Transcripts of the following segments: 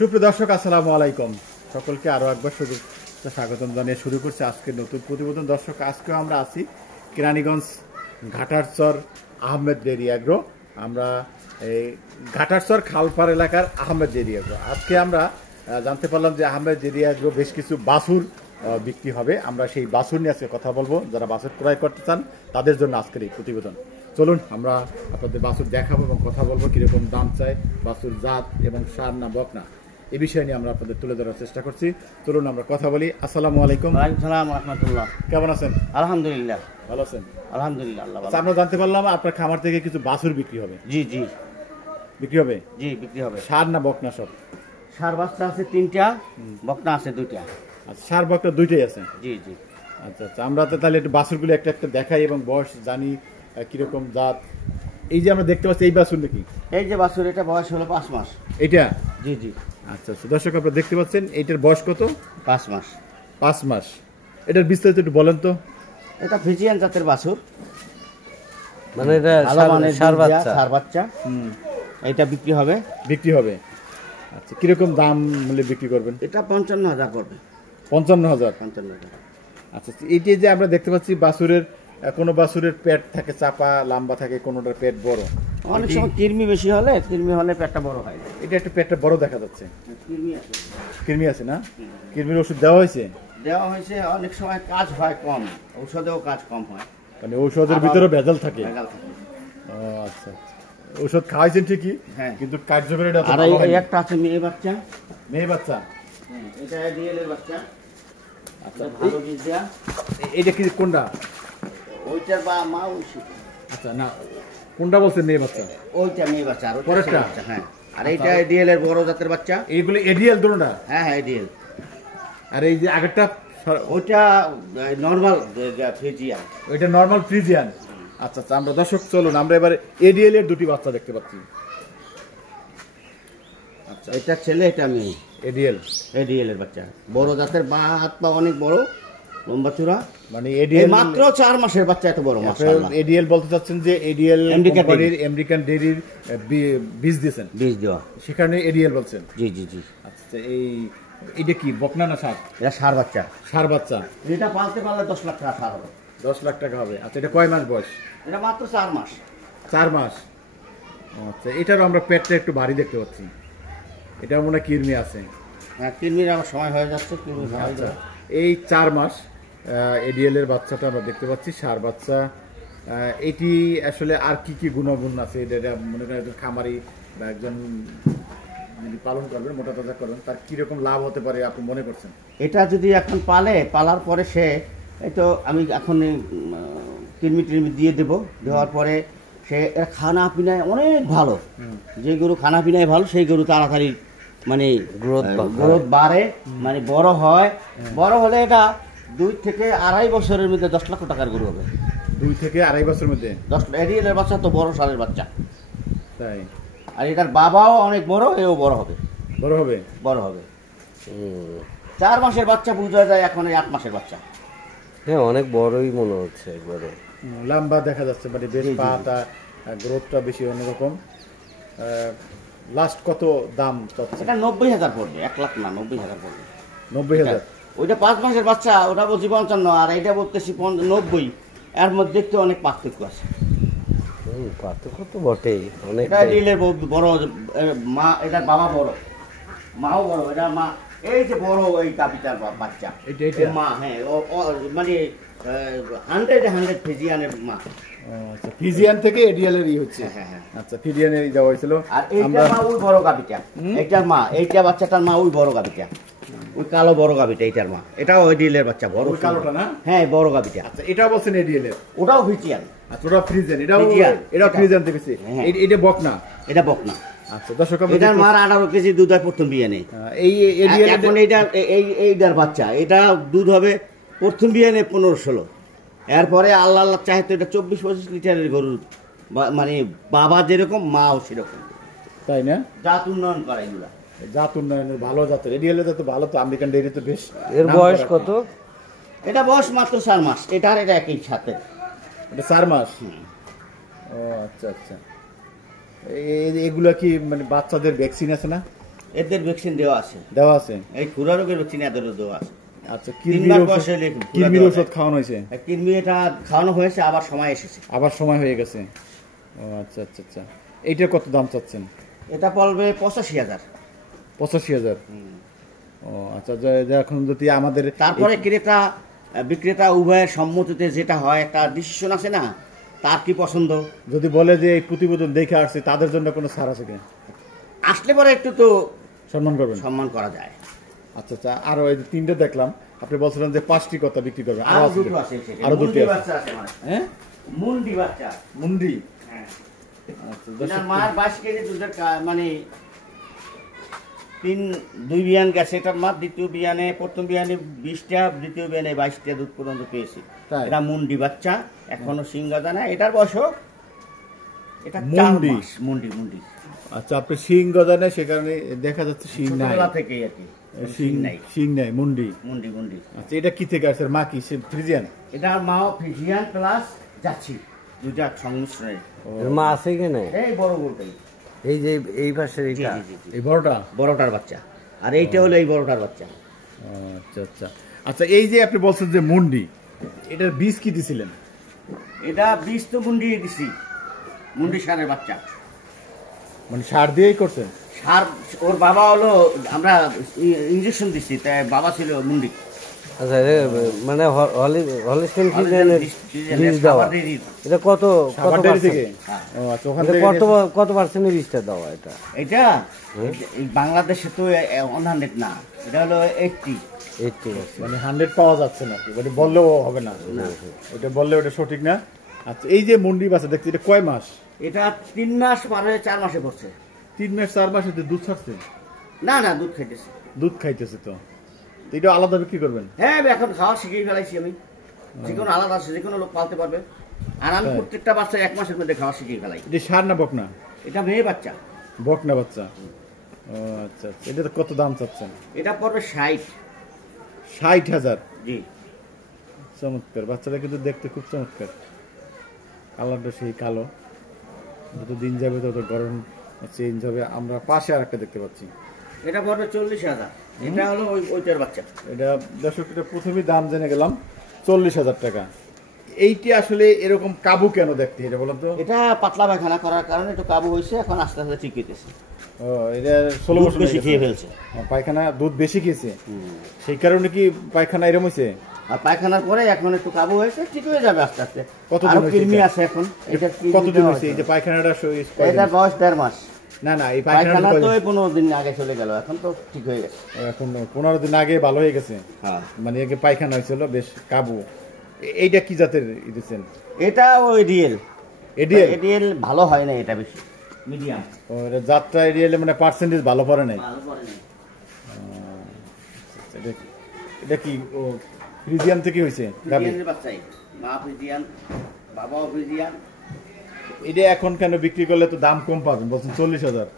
সুপ্রিয় দর্শক, আসসালামু আলাইকুম। সকলকে আরও একবার স্বাগতম জানিয়ে শুরু করছি আজকের নতুন প্রতিবেদন। দর্শক, আজকেও আমরা আছি কেরানীগঞ্জ ঘাটারচর আহমেদ ডেইরি এগ্রো। আমরা এই ঘাটারচর খালপাড় এলাকার আহমেদ ডেইরি এগ্রো। আজকে আমরা জানতে পারলাম যে আহমেদ ডেইরি এগ্রো বেশ কিছু বাছুর বিক্রি হবে। আমরা সেই বাছুর নিয়ে আজকে কথা বলবো। যারা বাছুর ক্রয় করতে চান তাদের জন্য আজকের এই প্রতিবেদন। চলুন আমরা আপনাদের বাছুর দেখাবো এবং কথা বলবো কিরকম দাম চাই, বাছুর জাত এবং সার না বকনা, এই বিষয় নিয়ে আমরা আপনাদের তুলে ধরার চেষ্টা করছি। চলুন আমরা কথা বলি। আসসালামু আলাইকুম। আসসালাম রাহমাতুল্লাহ। কেমন আছেন? আলহামদুলিল্লাহ ভালো আছেন? আলহামদুলিল্লাহ আল্লাহ ভালো। আমরা জানতে পারলাম আপনার খামার থেকে কিছু বাছুর বিক্রি হবে। জি জি বিক্রি হবে? জি বিক্রি হবে। সার না বকনা সব? সার বাচ্চা আছে 3টা, বকনা আছে 2টা। আচ্ছা, সার বকনা দুইটাই আছে? জি জি। আচ্ছা আচ্ছা, আমরা তো তাহলে একটু বাছুরগুলো একটা একটা দেখাই এবং বয়স জানি কিরকম জাত। এই যে আমরা দেখতে পাচ্ছি এই বাছুর নাকি? এই যে বাছুর, এটা বয়স হলো 5 মাস। এটা? জি জি। আচ্ছা আচ্ছা, দর্শক আপনারা দেখতে পাচ্ছেন এইটার বয়স কত? 5 মাস। 5 মাস। এটার বিস্তারিত একটু বলেন তো। এটা ফিজিয়ান জাতের বাছুর, মানে এটা সার বাচ্চা। এটা বিক্রি হবে। বিক্রি হবে? আচ্ছা, কিরকম দাম মূল্যে বিক্রি করবেন? এটা 55,000 পড়বে। 55,000? 55,000। আচ্ছা, এইটি যে আমরা দেখতে পাচ্ছি বাছুরের, কোনো বাছুরের পেট থাকে চাপা লম্বা থাকে, কোনোটার পেট বড়। অনেক সময় কৃমি বেশি হলে পেটটা বড় হয়। এটা একটু পেটটা বড় দেখা যাচ্ছে। কৃমি আছে। কৃমি আছে না? কৃমির ওষুধ দেওয়া হয়েছে? দেওয়া হয়েছে। অনেক সময় কাজ হয় কম, ঔষধেও কাজ কম হয়, মানে ঔষধের ভিতরে ভেজাল থাকে। ভেজাল থাকে। ও আচ্ছা, ঔষধ খাওয়াইছেন ঠিকই, হ্যাঁ, কিন্তু কার্যকরী এটা আর এই একটা আছে মেয়ে বাচ্চা। মেয়ে বাচ্চা? এটা ডিএল এর বাচ্চা। আচ্ছা, ভালো বীজ দেয়া। এইটা কি কোনটা? ওইটার বা মা ওই। আচ্ছা, না কোনটা বলছেন মেয়ে বাচ্চা? ওইটা মেয়ে বাচ্চা। আর পরেরটা? হ্যাঁ। আর এইটা ডিএল এর বড় জাতের বাচ্চা। এইগুলো এডিএল দুটোটা? হ্যাঁ হ্যাঁ এডিএল। আর এই যে আগেরটা? ওইটা নরমাল ফ্রিজিয়ান। ওইটা নরমাল ফ্রিজিয়ান। আচ্ছা আচ্ছা, আমরা দর্শক চলুন আমরা এবারে এডিএল এর দুটি বাচ্চা দেখতে পাচ্ছি। আচ্ছা, এটা ছেলে, এটা মেয়ে। এডিএল এর বাচ্চা বড় জাতের, বা হাত পা অনেক বড়, লম্বা চূড়া। মানে এডিএল মাত্র 4 মাসের বাচ্চা, এত বড়। মাশাআল্লাহ। এডিএল বলতে চাচ্ছেন যে এডিএল কোম্পানির আমেরিকান ডেইরির বীজ দিয়েছেন? বীজ দেওয়া, সেখানে এডিএল বলছেন? জি জি জি। আচ্ছা, এইটা কি বকনা না সার? এটা সার বাচ্চা। সার বাচ্চা। এটা পালতে পারলে 10 লাখ টাকা সার হবে। 10 লাখ টাকা হবে। আচ্ছা, এটা কয় মাস বয়স? এটা মাত্র 4 মাস। 4 মাস। আচ্ছা, এটারও আমরা পেটটা একটু ভারী দেখতে পাচ্ছি। এটাও মনে হয় কৃমি আছে। হ্যাঁ, কৃমির আমার সময় হয়ে যাচ্ছে। আচ্ছা, এই 4 মাস এডিএল এর বাচ্চাটা আমরা দেখতে পাচ্ছি, সার বাচ্চা। এটি আসলে আর কি কি গুণাগুণ আছে? এটা মনে করেন একজন খামারি বা একজন যদি পালন করবেন, মোটা তাজা করবেন, তার কিরকম লাভ হতে পারে আপনি মনে করছেন? এটা যদি এখন পালার পরে সে, এই তো আমি এখন কৃমি দিয়ে দেবো। দেওয়ার পরে সে খানা পিনায় অনেক ভালো। যে গরু খানা পিনায় ভালো, সেই গরু তাড়াতাড়ি মানে গ্রোথ বাড়ে, মানে বড় হয়। বড় হলে এটা 2 থেকে 2.5 বছরের মধ্যে 10 লাখ টাকার গরু হবে। 2 থেকে 2.5 বছরের মধ্যে? 10 এডিএলের বাচ্চা তো বড় সালের বাচ্চা। তাই? আর এটার বাবাও অনেক বড়, এও বড় হবে। 4 মাসের বাচ্চা বোঝা যায়, এখন 8 মাসের বাচ্চা। হ্যাঁ, অনেক বড়ই মনে হচ্ছে, একবারে লম্বা দেখা যাচ্ছে, মানে বেশ পাটা গ্রোথটা বেশি অন্যরকম। লাস্ট কত দাম? এটা 90,000 পড়বে। 1 লাখ না, 90,000 পড়বে। 90,000? ওইটা 5 মাসের বাচ্চা, ওটা বলছি 55, আর এইটা বলতেছি 90। এর মধ্যে দেখতে অনেক পার্থক্য আছে। পার্থক্য তো বটেই অনেক। এটা ডিলের বড় মা, এটার বাবা বড়, মাও বড়। এটা মা, এই যে বড় এই কাপিটার বাচ্চা, এটা মা। হ্যাঁ, মানে 100 ফিজিয়ানের মা। আচ্ছা, ফিজিয়ান থেকে এডিএল এর হচ্ছে? হ্যাঁ। আচ্ছা, ফিজিয়ান এর দেওয়া হয়েছিল। আর এইটা মা ওই বড় গাবিটা, এইটার মা, এইটা বাচ্চাটার মা ওই বড় গাবিটা, ওই কালো বড় গাবিটা, এইটার মা। এটাও এডিএল এর বাচ্চা, বড় কালোটা না? হ্যাঁ, বড় গাবিটা। আচ্ছা, এটাও বলছেন এডিএল এর? ওটাও ফিজিয়ান। আচ্ছা, ওটা ফ্রিজিয়ান, এটাও ফ্রিজিয়ান দেখেছি। এটা বকনা? এটা বকনা। আচ্ছা দর্শক, এটার মার 18 কেজি দুধ হয় প্রথম বিয়ানে। এই এডিএল এখন এইটার বাচ্চা, এটা দুধ হবে প্রথম বিয়ানে 15-16। এরপরে আল্লাহ চাহে তো এটা 24-25 লিটারের গরু, মানে বাবা যেরকম মাও সেরকম। তাই না? জাত উন্নয়ন করা এগুলা, জাত উন্নয়নের ভালো জাতের এডিএল তো ভালো। তো আমেরিকান ডেইরি তো বেশ। এর বয়স কত? এটা বয়স মাত্র 4 মাস। এটা একই সাথে। এটা 4 মাস? ও আচ্ছা আচ্ছা। এগুলা কি মানে বাচ্চাদের ভ্যাকসিন আছে না? এদের ভ্যাকসিন দেওয়া আছে। এই খুরা রোগের ভ্যাকসিন এদেরও দেওয়া আছে। আচ্ছা, কৃমির ওষুধ খাওয়ানো হয়েছে? কৃমি এটা খাওয়ানো হয়েছে, আবার সময় এসেছে, আবার সময় হয়ে গেছে। ও আচ্ছা আচ্ছা আচ্ছা। এইটার কত দাম চাচ্ছেন? এটা পড়বে 85,000। 85,000? ও আচ্ছা। এখন যদি আমাদের তারপরে ক্রেতা বিক্রেতা উভয়ের সম্মতিতে যেটা হয়, একটা ডিসিশন আছে না, তার কি পছন্দ, যদি বলে যে এই প্রতিবেদন দেখে আসছে, তাদের জন্য কোনো ছাড় আছে কিনা? আসলে পরে একটু তো সম্মান করবেন, সম্মান করা যায়। আচ্ছা আচ্ছা। আরো এই যে 3টে দেখলাম, আপনি বলছিলেন যে 5টি কথা বিক্রি করবেন, আরো দুটো আছে, আরো দুটো বাচ্চা আছে মানে। হ্যাঁ, মুন্ডি বাচ্চা। মুন্ডি? হ্যাঁ। আচ্ছা, এটার মার 22 কেজি দুধের মানে 2 বিয়ান গেছে। এটার মার দ্বিতীয় বিয়ানে, প্রথম বিয়ানে 20টা, দ্বিতীয় বিয়ানে 22টা দুধ পর্যন্ত পেয়েছি। এটা মুন্ডি বাচ্চা, এখনো সিং গজা না। এটার বয়স এটা 4 মাস। মুন্ডি মুন্ডি। আচ্ছা, আপনি সিং গজা নেই, সে কারণে দেখা যাচ্ছে সিং নাই। ছোটবেলা থেকেই আর কি সিং নাই, সিং নাই, মুন্ডি মুন্ডি মুন্ডি। আচ্ছা, এটা কি থেকে আসছে? মা কি ফ্রিজিয়ান? এটা মা ফ্রিজিয়ান প্লাস যাচ্ছি, দুইটা সংমিশ্রণে। মা আছে কি না? এই বড় বড়টাই, এই যে এই পাশের এইটা, এই বড়টা বড়টার বাচ্চা, আর এইটা হলো এই বড়টার বাচ্চা। আচ্ছা আচ্ছা আচ্ছা। এই যে আপনি বলছেন যে মুন্ডি, এটার বীজ কি দিছিলেন? এটা বীজ তো মুন্ডি দিছি, মুন্ডি সারের বাচ্চা, মানে সার দিয়েই করছেন? সার, ওর বাবা হলো, আমরা ইঞ্জেকশন দিচ্ছি, তাই বাবা ছিল মুন্ডি। আচ্ছা, মানে হলিস্টিন বীজ দেওয়া, এটা কত থেকে? কত পার্সেন্টের বীজটা দেওয়া? এটা এটা এই বাংলাদেশে তো 100 না, এটা হলো 80। মানে 100 পাওয়া যাচ্ছে না, ওটা বললেও হবে না, ওটা বললে ওটা সঠিক না। আচ্ছা, এই যে মুন্ডি বাচ্চা দেখছি, এটা কয় মাস? এটা 3 মাস পার হয়ে 4 মাসে পড়ছে। 3 মাস 4 মাসে দুধ ছাড়ছে? না না, দুধ খাইতেছে। দুধ খাইতেছে তো এটা আলাদা বিক্রি করবেন? হ্যাঁ, এখন খাওয়া শিখিয়ে ফেলাইছি আমি। যে কোনো আলাদা আছে, যে কোনো লোক পালতে পারবে। আর আমি প্রত্যেকটা বাচ্চা 1 মাসের মধ্যে খাওয়া শিখিয়ে ফেলাই। এটা সার না বকনা? এটা মেয়ে বাচ্চা। বকনা বাচ্চা? ও আচ্ছা আচ্ছা। এটা কত দাম চাচ্ছেন? এটা পড়বে 60,000? জি। চমৎকার, বাচ্চাটা কিন্তু দেখতে খুব চমৎকার, কালারটা সেই কালো। যত দিন যাবে তত গরম চেঞ্জ হবে। আমরা পাশে আর একটা দেখতে পাচ্ছি, এটা পড়বে 40,000। এটা হলো ওইটার বাচ্চা। এটা দর্শক, এটা প্রথমেই দাম জেনে গেলাম 40,000 টাকা। এইটি আসলে এরকম কাবু কেন দেখতে, এটা বলুন তো? এটা পাতলা পায়খানা করার কারণে একটু কাবু হয়েছে, এখন আস্তে আস্তে ঠিক হইতেছে। ও, এটা 16 বছর বেশি খেয়ে ফেলছে, পায়খানা দুধ বেশি খেয়েছে, সেই কারণে কি পায়খানা এরকম হয়েছে? আর পায়খানার পরে এখন একটু কাবু হয়েছে, ঠিক হয়ে যাবে আস্তে আস্তে। কতদিন কৃমি আছে এখন? এটা কতদিন হয়েছে এই যে পায়খানাটা? এটা বয়স 1.5 মাস। না না, এই পায়খানা তো 15 দিন আগে চলে গেল, এখন তো ঠিক হয়ে গেছে। এখন 15 দিন আগে ভালো হয়ে গেছে। হ্যাঁ, মানে আগে পায়খানা হয়েছিল বেশ কাবু। এইটা কি জাতের দিচ্ছেন? এটা ওই রিয়েল। এডিএল? এডিএল ভালো হয় না, এটা বেশি মিডিয়াম। ও, এটা জাতটা এডিএল, মানে পার্সেন্টেজ ভালো পড়ে নাই। ভালো পড়ে না। এটা কি ও ফ্রিজিয়ান থেকে হয়েছে? ফ্রিজিয়ানের বাচ্চাই, মা ফ্রিজিয়ান, বাবাও ফ্রিজিয়ান। এটা এখন কেন বিক্রি করলে তো দাম কম পাবেন, বলছেন 40,000?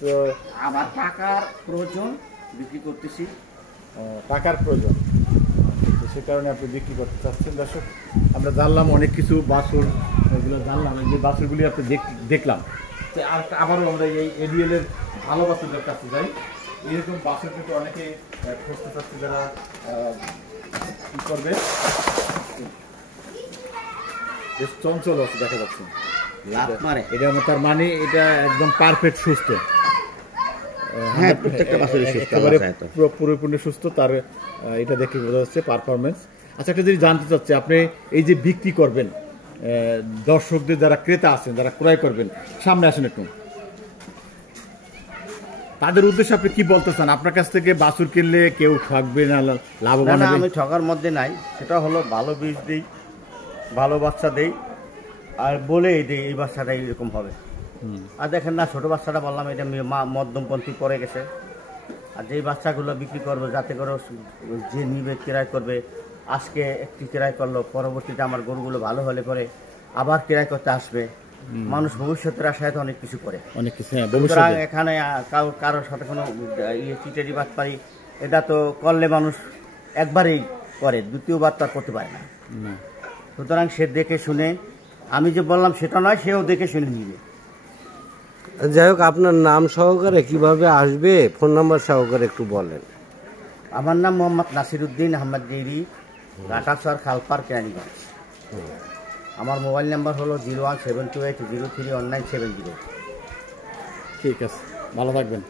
তো আবার টাকার প্রয়োজন, বিক্রি করতেছি। টাকার প্রয়োজন, সে কারণে আপনি বিক্রি করতে চাচ্ছেন। দর্শক, আমরা জানলাম অনেক কিছু, বাছুর এগুলো জানলাম, এই যে বাছুরগুলি আপনি দেখলাম। আর আবারও আমরা এই এডিএল এর ভালো বাছুরদের কাছে যাই। এরকম বাছুর কিন্তু অনেকে খুঁজতে চাচ্ছে, যারা কি করবে, বেশ চঞ্চল আছে দেখা যাচ্ছে। এটা তার মানে এটা একদম পারফেক্ট সুস্থ। হ্যাঁ, প্রত্যেকটা বাছুরই সুস্থ, পুরোপুরি সুস্থ। তার এটা দেখে বোঝা যাচ্ছে পারফরমেন্স। আচ্ছা, একটা জিনিস জানতে চাচ্ছি, আপনি এই যে বিক্রি করবেন, দর্শকদের যারা ক্রেতা আছেন, যারা ক্রয় করবেন, সামনে আসেন একটু, তাদের উদ্দেশ্যে আপনি কি বলতে চান? আপনার কাছ থেকে বাছুর কিনলে কেউ ঠকবে না, লাভবান হবে? আমি ঠকার মধ্যে নাই, সেটা হলো ভালো বীজ দিই, ভালো বাচ্চা দেই, আর বলেই দিই এই বাচ্চাটা এইরকম হবে। আর দেখেন না, ছোট বাচ্চাটা বললাম, এটা মধ্যমপন্থী পড়ে গেছে। আর যেই বাচ্চাগুলো বিক্রি করবো, যাতে করে যে নিবে, ক্রয় করবে, আজকে একটি ক্রয় করলো, পরবর্তীতে আমার গরুগুলো ভালো হলে পরে আবার ক্রয় করতে আসবে। মানুষ ভবিষ্যতের আশায় তো অনেক কিছু করে, অনেক কিছু। এখানে কারোর সাথে কোনো চিটারি বাটপারি, এটা তো করলে মানুষ একবারেই করে, দ্বিতীয়বার তো করতে পারে না। সুতরাং সে দেখে শুনে, আমি যে বললাম সেটা নয়, সেও দেখে শুনে নিবে। যাই হোক, আপনার নাম সহকারে কিভাবে আসবে, ফোন নাম্বার সহকারে একটু বলেন। আমার নাম মোহাম্মদ নাসিরউদ্দিন আহমেদ ডেইরি, ঘাটারচর, খালপার, কেরানীগঞ্জ। আমার মোবাইল নাম্বার হলো 01728031970। ঠিক আছে, ভালো থাকবেন।